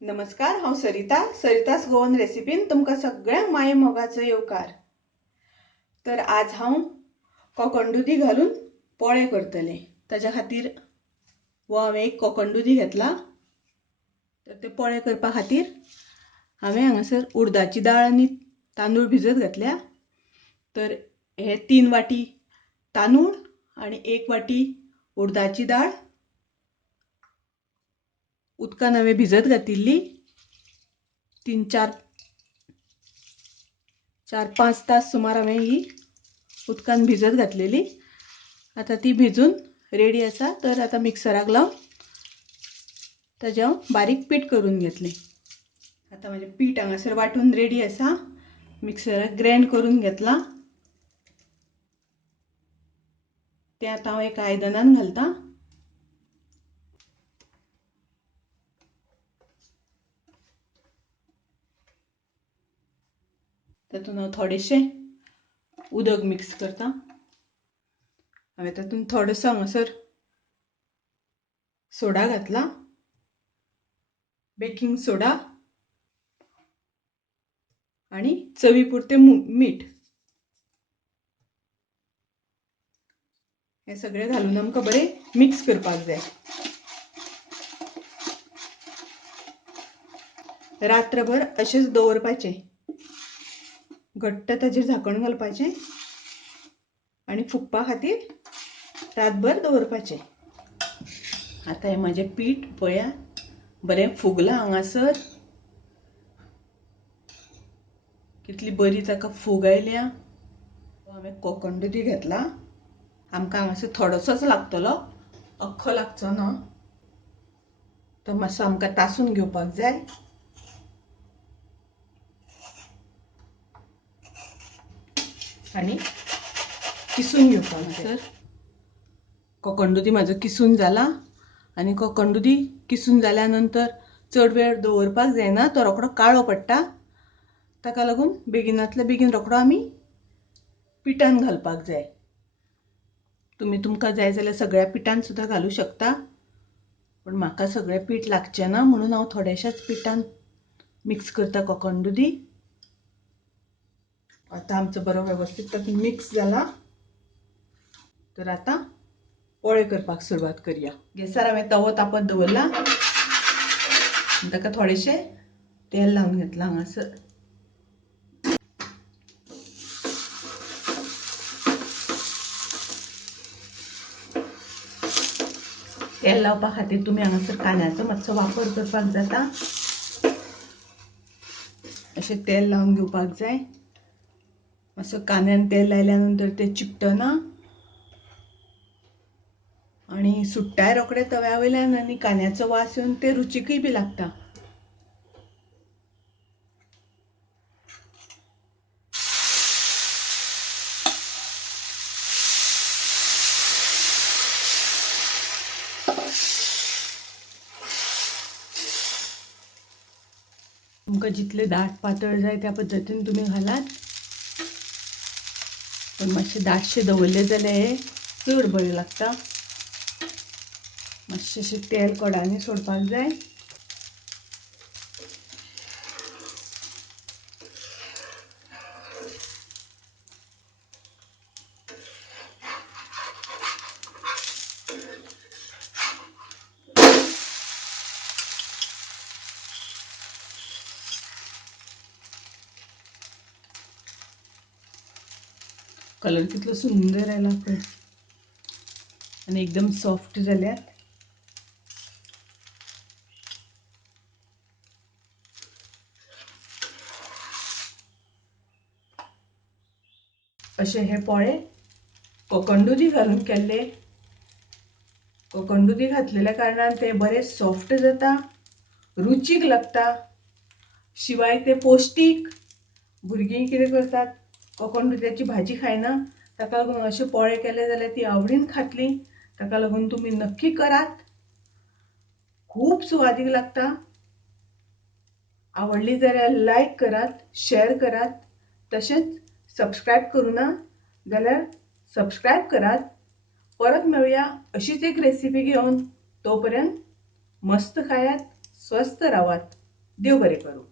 नमस्कार, हांव सरितास गोवन रेसिपीन तुमकां सगळ्यांक माये मोगाचो येवकार। तर आज हांव कोकण दुदी घालून पोळे करतलें। ताच्या खातीर हांवें एक कोकण दुदी घेतला। तर ते पोळे करपा खातीर हांवें हांगासर उडदाची दाळ आनी तांदूळ भिजत घातल्या। तर हे 3 वाटी तांदूळ आनी 1 वाटी उडदाची दाळ उदकान हांवें भिजत घातिल्ली। 4-5 तास सुमार हांवें ही उदकान भिजत घातलेली। आता ती भिजून रेडी आसा। तर आता मिक्सराक लावन ताजें हांव बारीक पीठ करून घेतलें। आता म्हाजें पीठ हांगासर वांटून रेडी आसा। मिक्सराक ग्राइंड करून घेतला। तें आता हांव एका आयदनान घालता। तातूंत हांव थोडेशें उदक मिक्स करता। हांवें तातूंत थोडोसो हांगासर सोडा घातला, बेकिंग सोडा आनी चवी पुरतें मीठ। हे सगळें घालून आमकां बरें मिक्स करपाक जाय। रात्रभर अशेंच दवरपाचें। घट्ट ताचेर झाकण घालपाचें आनी फुगपा खातीर रातभर दवरपाचें। आता हें म्हाजें पीठ पळया बरें फुगलां हांगासर। कितली बरी ताका फूग आयल्या। हांवें कोकण दुदी घेतला। आमकां हांगासर थोडोसोच लागतलो, अख्खो लागचो ना। तो मातसो आमकां तासून घेवपाक जाय आनी किसून घेवपाक जाय। कोकण दुदी म्हाजो किसून जाला आनी कोकण दुदी किसून जाल्या नंतर चड वेळ दवरपाक जायना, तो रोखडो काळो पडटा। ताका लागून बेगिनांतल्या बेगीन रोखडो आमी पिठान घालपाक जाय। तुमकां जाय जाल्यार सगळ्या पिठान सुद्दां घालूं शकता, पण म्हाका सगळें पीठ लागचें ना म्हणून हांव थोड्याशाच पिठान मिक्स करता कोकण दुदी। आता आमचो बरो वेवस्थीत तातूंत मिक्स जाला। तर आता पोळे करपाक सुरवात करया। गॅसार हांवें तवो तापत दवरला। ताका थोडेशें तेल लावन घेतलां हांगासर। तेल लावपा खातीर तुमी हांगासर कांद्याचो मातसो वापर करपाक जाता। अशें तेल लावन घेवपाक जाय। मातसो कांद्यान तेल लायल्या नंतर तें चिकटना आनी सुट्टाय रोखडें तव्या वयल्यान आनी कांद्याचो वास येवन तें रुचीकय बी लागता। तुमकां जितलें दाट पातळ जाय त्या पद्दतीन तुमी घालात, पण मातशें दाटशें दवरलें जाल्यार हें चड बरें लागता। मातशें तेल कोडांनी सोडपाक जाय। कलर कितलो सुंदर आयला पळय आनी एकदम सॉफ्ट जाल्यात। अशें हे पोळे कोकण दुदी घालून केल्ले। कोकण दुदी घातलेल्या कारणान ते बरे सॉफ्ट जाता, रुचीक लागता, शिवाय ते पौष्टीक। भुरगीं कितें करतात, कोकण दुदयाची भाजी खायना, ताका लागून अशे पोळे केले जाल्यार ती आवडीन खातली। ताका लागून तुमी नक्की करात। खूब सुवादीक लागता। आवडली जाल्यार लायक करात, शेअर करात, तशेंच सबस्क्रायब करूना जाल्यार सबस्क्रायब करात। परत मेळुया अशीच एक रेसिपी घेवन। तोपर्यंत मस्त खायात, स्वस्थ रावात। देव बरें करूं.